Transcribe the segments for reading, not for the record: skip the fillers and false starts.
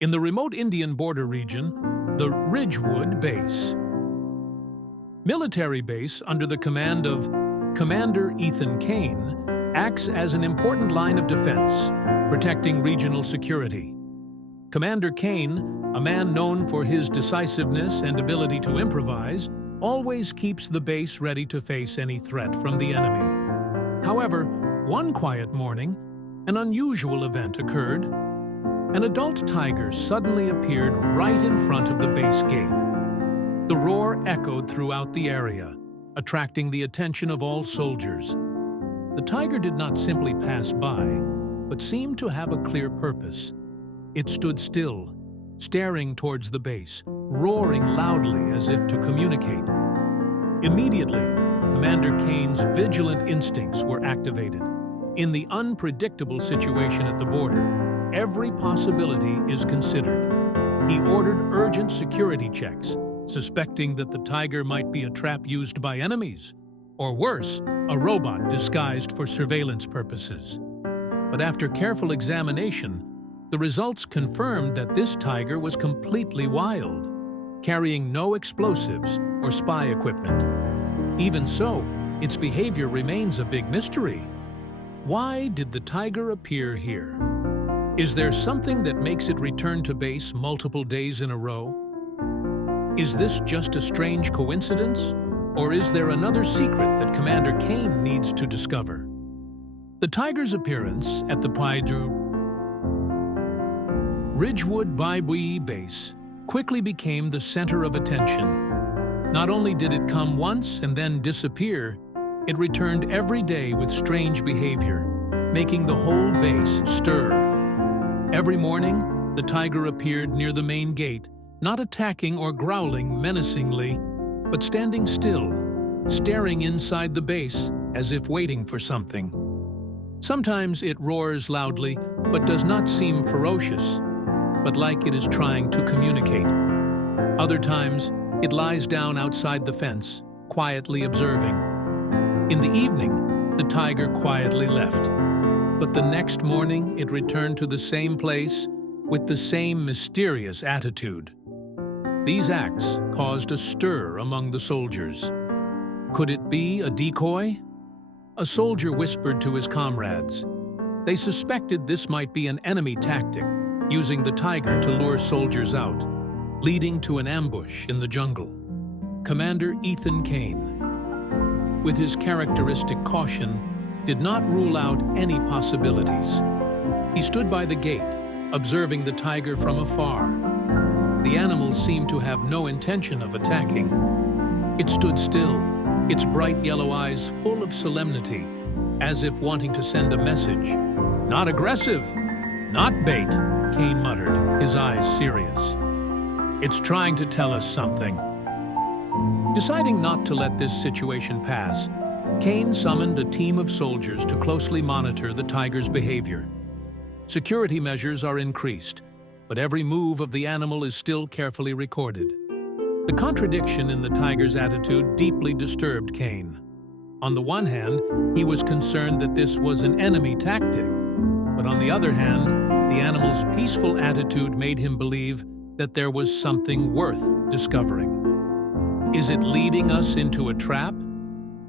in the remote Indian border region, the Ridgewood Base. Military base under the command of Commander Ethan Kane acts as an important line of defense, protecting regional security. Commander Kane, a man known for his decisiveness and ability to improvise, always keeps the base ready to face any threat from the enemy. However, one quiet morning, an unusual event occurred. An adult tiger suddenly appeared right in front of the base gate. The roar echoed throughout the area, attracting the attention of all soldiers. The tiger did not simply pass by, but seemed to have a clear purpose. It stood still, staring towards the base, roaring loudly as if to communicate. Immediately, Commander Kane's vigilant instincts were activated. In the unpredictable situation at the border, every possibility is considered. He ordered urgent security checks, suspecting that the tiger might be a trap used by enemies, or worse, a robot disguised for surveillance purposes. But after careful examination, the results confirmed that this tiger was completely wild, carrying no explosives or spy equipment. Even so, its behavior remains a big mystery. Why did the tiger appear here? Is there something that makes it return to base multiple days in a row? Is this just a strange coincidence? Or is there another secret that Commander Kane needs to discover? The tiger's appearance at the Ridgewood Base quickly became the center of attention. Not only did it come once and then disappear, it returned every day with strange behavior, making the whole base stir. Every morning, the tiger appeared near the main gate, not attacking or growling menacingly, but standing still, staring inside the base as if waiting for something. Sometimes it roars loudly, but does not seem ferocious, but like it is trying to communicate. Other times, it lies down outside the fence, quietly observing. In the evening, the tiger quietly left, but the next morning it returned to the same place with the same mysterious attitude. These acts caused a stir among the soldiers. Could it be a decoy? A soldier whispered to his comrades. They suspected this might be an enemy tactic, using the tiger to lure soldiers out, leading to an ambush in the jungle. Commander Ethan Kane, with his characteristic caution, did not rule out any possibilities. He stood by the gate, observing the tiger from afar. The animal seemed to have no intention of attacking. It stood still, its bright yellow eyes full of solemnity, as if wanting to send a message. "Not aggressive, not bait," Kane muttered, his eyes serious. "It's trying to tell us something." Deciding not to let this situation pass, Kane summoned a team of soldiers to closely monitor the tiger's behavior. Security measures are increased, but every move of the animal is still carefully recorded. The contradiction in the tiger's attitude deeply disturbed Kane. On the one hand, he was concerned that this was an enemy tactic, but on the other hand, the animal's peaceful attitude made him believe that there was something worth discovering. Is it leading us into a trap,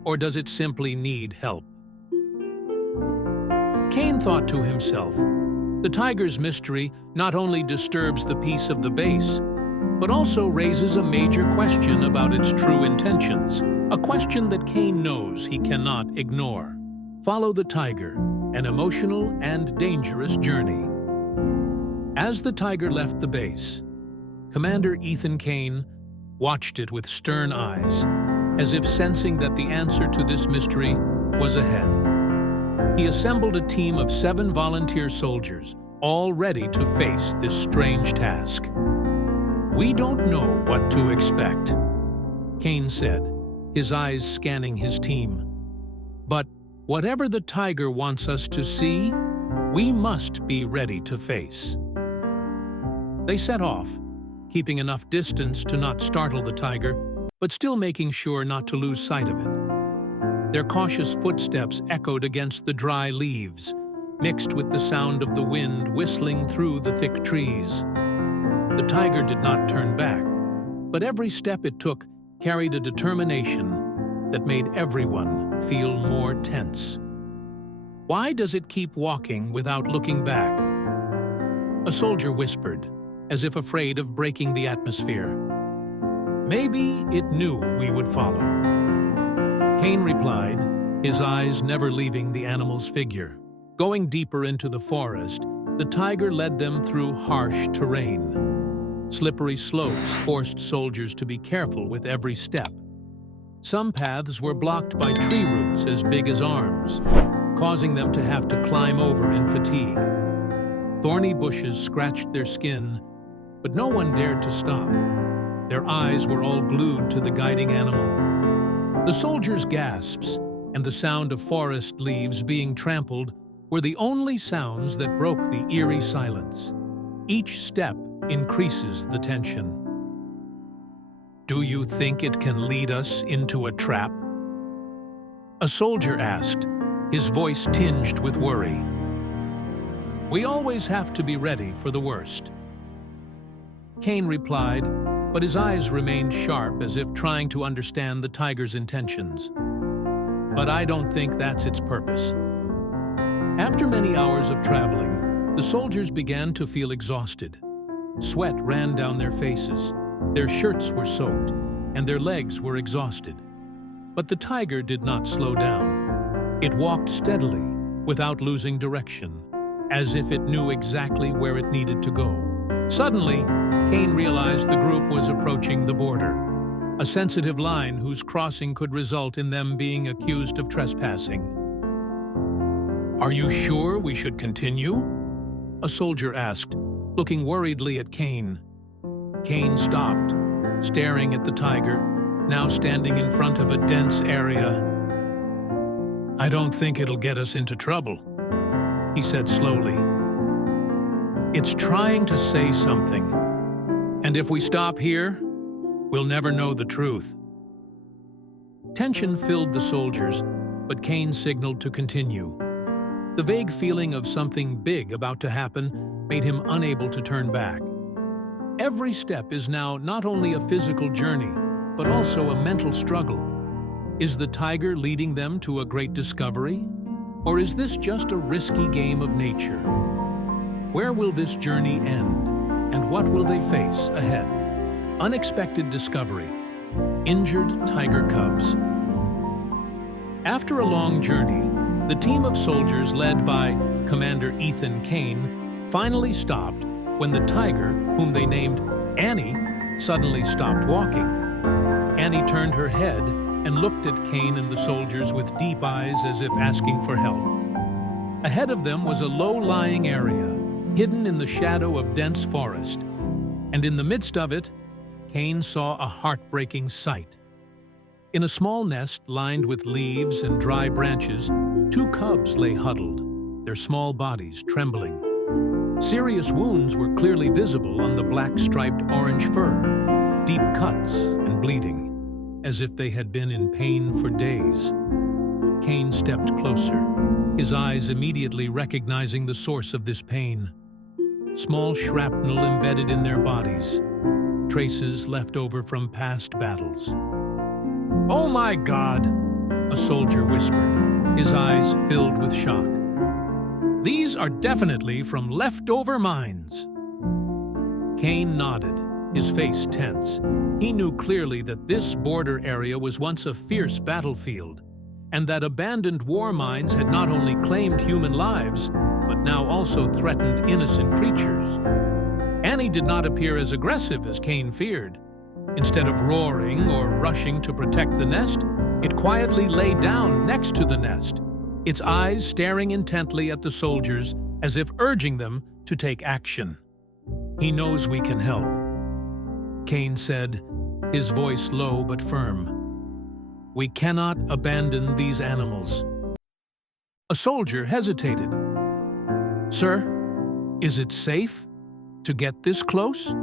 or does it simply need help? Kane thought to himself, the tiger's mystery not only disturbs the peace of the base, but also raises a major question about its true intentions, a question that Kane knows he cannot ignore. Follow the tiger, an emotional and dangerous journey. As the tiger left the base, Commander Ethan Kane watched it with stern eyes, as if sensing that the answer to this mystery was ahead. He assembled a team of 7 volunteer soldiers, all ready to face this strange task. "We don't know what to expect," Kane said, his eyes scanning his team. "But whatever the tiger wants us to see, we must be ready to face." They set off, keeping enough distance to not startle the tiger, but still making sure not to lose sight of it. Their cautious footsteps echoed against the dry leaves, mixed with the sound of the wind whistling through the thick trees. The tiger did not turn back, but every step it took carried a determination that made everyone feel more tense. Why does it keep walking without looking back? A soldier whispered, as if afraid of breaking the atmosphere. Maybe it knew we would follow. Cain replied, his eyes never leaving the animal's figure. Going deeper into the forest, the tiger led them through harsh terrain. Slippery slopes forced soldiers to be careful with every step. Some paths were blocked by tree roots as big as arms, causing them to have to climb over in fatigue. Thorny bushes scratched their skin, but no one dared to stop. Their eyes were all glued to the guiding animal. The soldiers' gasps and the sound of forest leaves being trampled were the only sounds that broke the eerie silence. Each step increases the tension. Do you think it can lead us into a trap? A soldier asked, his voice tinged with worry. We always have to be ready for the worst. Cain replied, but his eyes remained sharp as if trying to understand the tiger's intentions. But I don't think that's its purpose. After many hours of traveling, the soldiers began to feel exhausted. Sweat ran down their faces, their shirts were soaked, and their legs were exhausted. But the tiger did not slow down. It walked steadily, without losing direction, as if it knew exactly where it needed to go. Suddenly, Cain realized the group was approaching the border, a sensitive line whose crossing could result in them being accused of trespassing. Are you sure we should continue? A soldier asked, looking worriedly at Cain. Cain stopped, staring at the tiger, now standing in front of a dense area. I don't think it'll get us into trouble, he said slowly. It's trying to say something, and if we stop here, we'll never know the truth. Tension filled the soldiers, but Cain signaled to continue. The vague feeling of something big about to happen made him unable to turn back. Every step is now not only a physical journey, but also a mental struggle. Is the tiger leading them to a great discovery? Or is this just a risky game of nature? Where will this journey end, and what will they face ahead? Unexpected discovery. Injured tiger cubs. After a long journey, the team of soldiers led by Commander Ethan Cain finally stopped when the tiger, whom they named Annie, suddenly stopped walking. Annie turned her head and looked at Cain and the soldiers with deep eyes as if asking for help. Ahead of them was a low-lying area, hidden in the shadow of dense forest, and in the midst of it, Cain saw a heartbreaking sight. In a small nest lined with leaves and dry branches, 2 cubs lay huddled, their small bodies trembling. Serious wounds were clearly visible on the black-striped orange fur, deep cuts and bleeding, as if they had been in pain for days. Cain stepped closer, his eyes immediately recognizing the source of this pain. Small shrapnel embedded in their bodies, traces left over from past battles. "Oh my God!" a soldier whispered, his eyes filled with shock. "These are definitely from leftover mines." Cain nodded, his face tense. He knew clearly that this border area was once a fierce battlefield, and that abandoned war mines had not only claimed human lives, but now also threatened innocent creatures. Annie did not appear as aggressive as Cain feared. Instead of roaring or rushing to protect the nest, it quietly lay down next to the nest, its eyes staring intently at the soldiers as if urging them to take action. "He knows we can help," Cain said, his voice low but firm. "We cannot abandon these animals." A soldier hesitated. "Sir, is it safe to get this close?"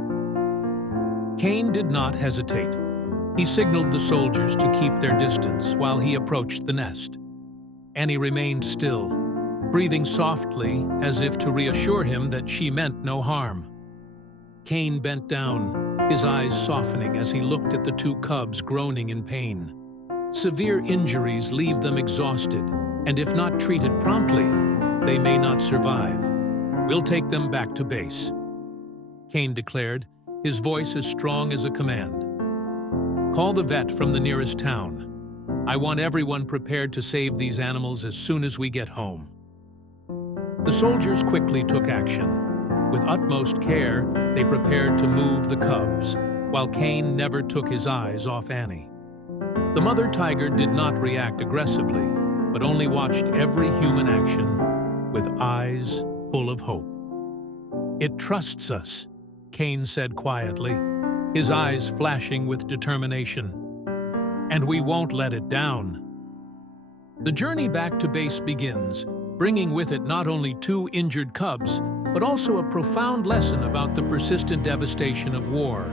Cain did not hesitate. He signaled the soldiers to keep their distance while he approached the nest. Annie remained still, breathing softly as if to reassure him that she meant no harm. Cain bent down, his eyes softening as he looked at the two cubs groaning in pain. Severe injuries leave them exhausted, and if not treated promptly, they may not survive. We'll take them back to base, Cain declared, his voice as strong as a command. Call the vet from the nearest town. I want everyone prepared to save these animals as soon as we get home. The soldiers quickly took action. With utmost care, they prepared to move the cubs, while Cain never took his eyes off Annie. The mother tiger did not react aggressively, but only watched every human action with eyes full of hope. It trusts us, Cain said quietly, his eyes flashing with determination. And we won't let it down. The journey back to base begins, bringing with it not only two injured cubs, but also a profound lesson about the persistent devastation of war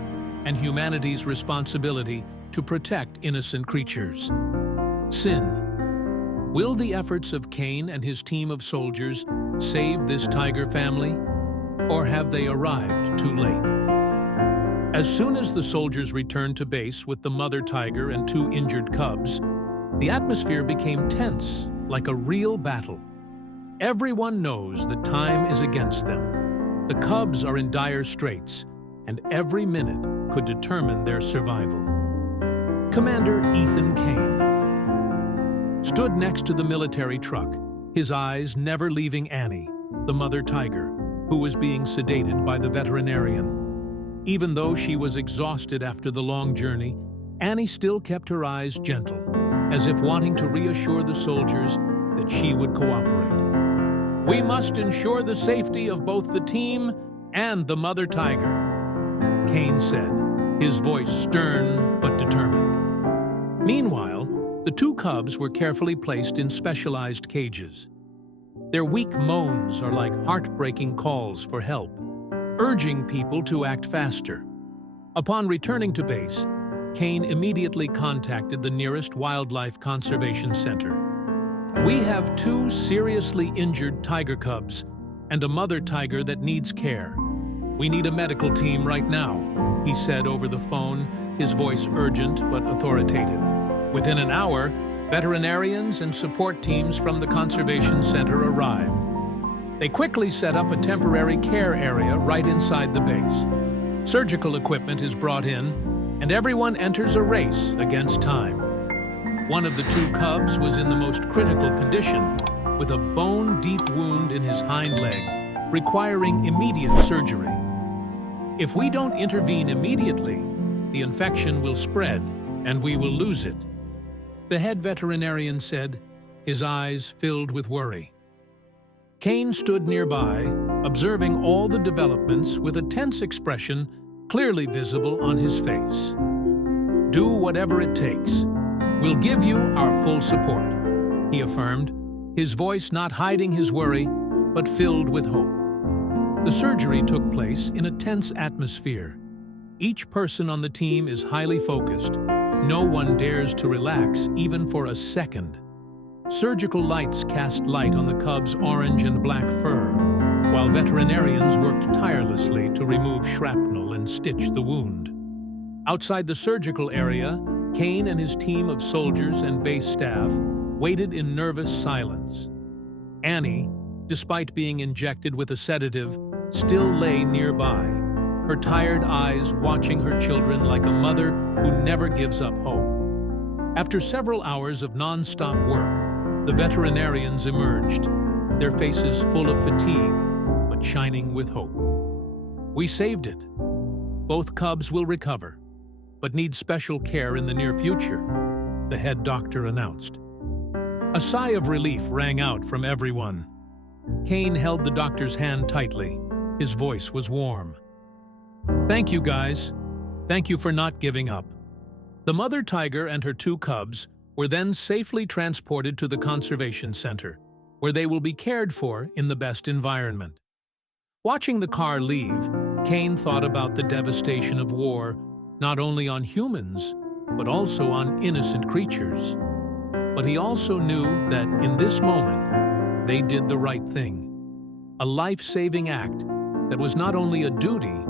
and humanity's responsibility to protect innocent creatures. Sin. Will the efforts of Cain and his team of soldiers save this tiger family, or have they arrived too late? As soon as the soldiers returned to base with the mother tiger and two injured cubs, the atmosphere became tense, like a real battle. Everyone knows that time is against them. The cubs are in dire straits, and every minute could determine their survival. Commander Ethan Cain stood next to the military truck, his eyes never leaving Annie, the mother tiger, who was being sedated by the veterinarian. Even though she was exhausted after the long journey, Annie still kept her eyes gentle, as if wanting to reassure the soldiers that she would cooperate. We must ensure the safety of both the team and the mother tiger, Cain said, his voice stern but determined. Meanwhile, the two cubs were carefully placed in specialized cages. Their weak moans are like heartbreaking calls for help, urging people to act faster. Upon returning to base, Cain immediately contacted the nearest wildlife conservation center. We have two seriously injured tiger cubs and a mother tiger that needs care. We need a medical team right now, he said over the phone, his voice urgent but authoritative. Within an hour, veterinarians and support teams from the conservation center arrived. They quickly set up a temporary care area right inside the base. Surgical equipment is brought in, and everyone enters a race against time. One of the two cubs was in the most critical condition, with a bone-deep wound in his hind leg, requiring immediate surgery. If we don't intervene immediately, the infection will spread, and we will lose it, the head veterinarian said, his eyes filled with worry. Cain stood nearby, observing all the developments with a tense expression clearly visible on his face. Do whatever it takes. We'll give you our full support, he affirmed, his voice not hiding his worry, but filled with hope. The surgery took place in a tense atmosphere. Each person on the team is highly focused. No one dares to relax even for a second. Surgical lights cast light on the cub's orange and black fur, while veterinarians worked tirelessly to remove shrapnel and stitch the wound. Outside the surgical area, Cain and his team of soldiers and base staff waited in nervous silence. Annie, despite being injected with a sedative, still lay nearby, her tired eyes watching her children like a mother who never gives up hope. After several hours of non-stop work, the veterinarians emerged, their faces full of fatigue, but shining with hope. We saved it. Both cubs will recover, but need special care in the near future, the head doctor announced. A sigh of relief rang out from everyone. Cain held the doctor's hand tightly. His voice was warm. Thank you, guys. Thank you for not giving up. The mother tiger and her two cubs were then safely transported to the conservation center, where they will be cared for in the best environment. Watching the car leave, Cain thought about the devastation of war, not only on humans, but also on innocent creatures. But he also knew that in this moment, they did the right thing. A life-saving act that was not only a duty,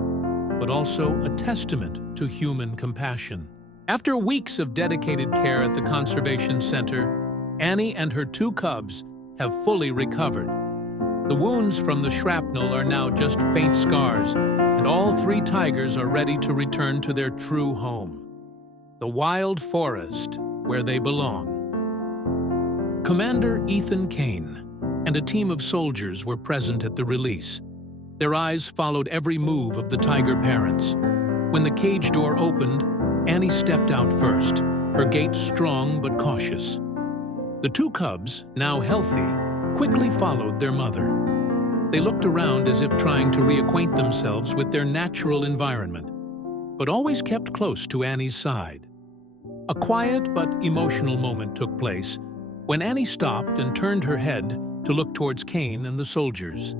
but also a testament to human compassion. After weeks of dedicated care at the conservation center, Annie and her 2 cubs have fully recovered. The wounds from the shrapnel are now just faint scars, and all 3 tigers are ready to return to their true home, the wild forest where they belong. Commander Ethan Kane and a team of soldiers were present at the release. Their eyes followed every move of the tiger parents. When the cage door opened, Annie stepped out first, her gait strong but cautious. The 2 cubs, now healthy, quickly followed their mother. They looked around as if trying to reacquaint themselves with their natural environment, but always kept close to Annie's side. A quiet but emotional moment took place when Annie stopped and turned her head to look towards Kane and the soldiers.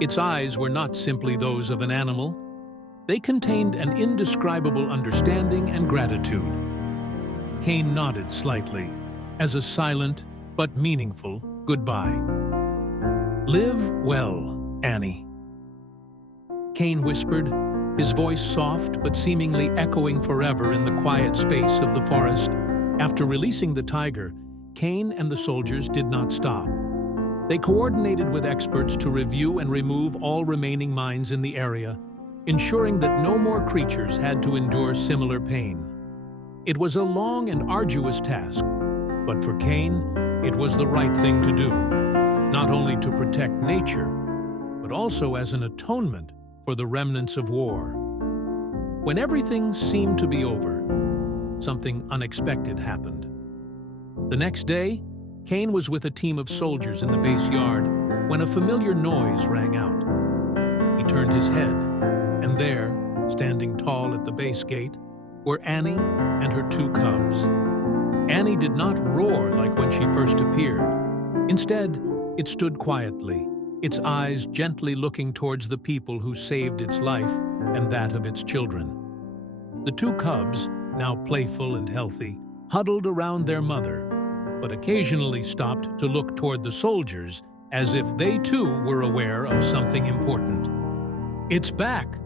Its eyes were not simply those of an animal. They contained an indescribable understanding and gratitude. Kane nodded slightly, as a silent but meaningful goodbye. "Live well, Annie," Kane whispered, his voice soft but seemingly echoing forever in the quiet space of the forest. After releasing the tiger, Kane and the soldiers did not stop. They coordinated with experts to review and remove all remaining mines in the area, ensuring that no more creatures had to endure similar pain. It was a long and arduous task, but for Kane, it was the right thing to do, not only to protect nature, but also as an atonement for the remnants of war. When everything seemed to be over, something unexpected happened. The next day, Kane was with a team of soldiers in the base yard when a familiar noise rang out. He turned his head, and there, standing tall at the base gate, were Annie and her 2 cubs. Annie did not roar like when she first appeared. Instead, it stood quietly, its eyes gently looking towards the people who saved its life and that of its children. The 2 cubs, now playful and healthy, huddled around their mother, but occasionally stopped to look toward the soldiers as if they too were aware of something important. "It's back!"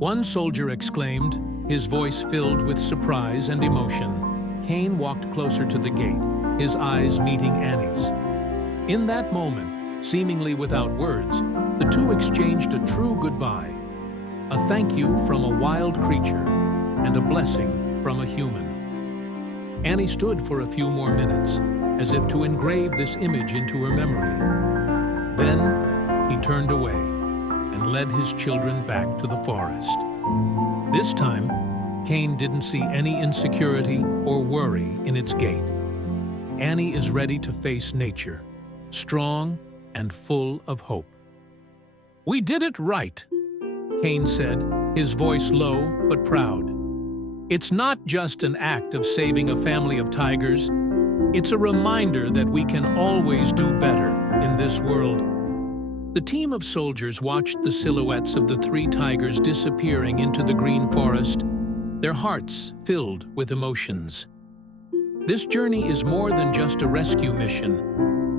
one soldier exclaimed, his voice filled with surprise and emotion. Kane walked closer to the gate, his eyes meeting Annie's. In that moment, seemingly without words, the 2 exchanged a true goodbye, a thank you from a wild creature and a blessing from a human. Annie stood for a few more minutes, as if to engrave this image into her memory. Then he turned away and led his children back to the forest. This time, Kane didn't see any insecurity or worry in its gait. Annie is ready to face nature, strong and full of hope. "We did it right," Kane said, his voice low but proud. "It's not just an act of saving a family of tigers. It's a reminder that we can always do better in this world." The team of soldiers watched the silhouettes of the 3 tigers disappearing into the green forest, their hearts filled with emotions. This journey is more than just a rescue mission.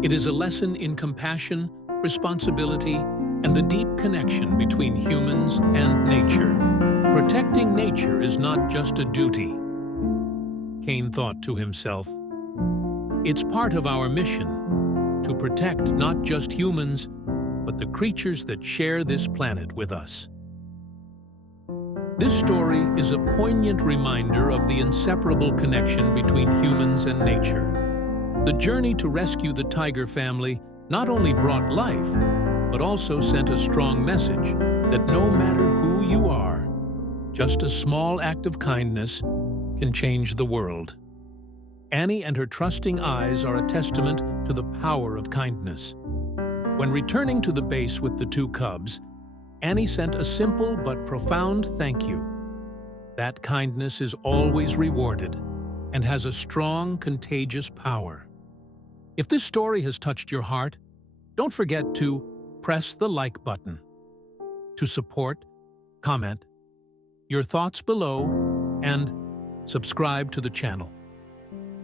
It is a lesson in compassion, responsibility, and the deep connection between humans and nature. Protecting nature is not just a duty, Kane thought to himself. It's part of our mission to protect not just humans, but the creatures that share this planet with us. This story is a poignant reminder of the inseparable connection between humans and nature. The journey to rescue the tiger family not only brought life, but also sent a strong message that no matter who you are, just a small act of kindness can change the world. Annie and her trusting eyes are a testament to the power of kindness. When returning to the base with the 2 cubs, Annie sent a simple but profound thank you. That kindness is always rewarded and has a strong, contagious power. If this story has touched your heart, don't forget to press the like button. To support, comment your thoughts below and subscribe to the channel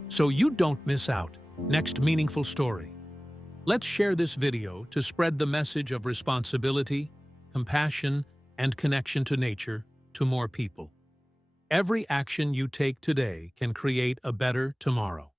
so you don't miss out next meaningful story. Let's share this video to spread the message of responsibility, compassion, and connection to nature to more people. Every action you take today can create a better tomorrow.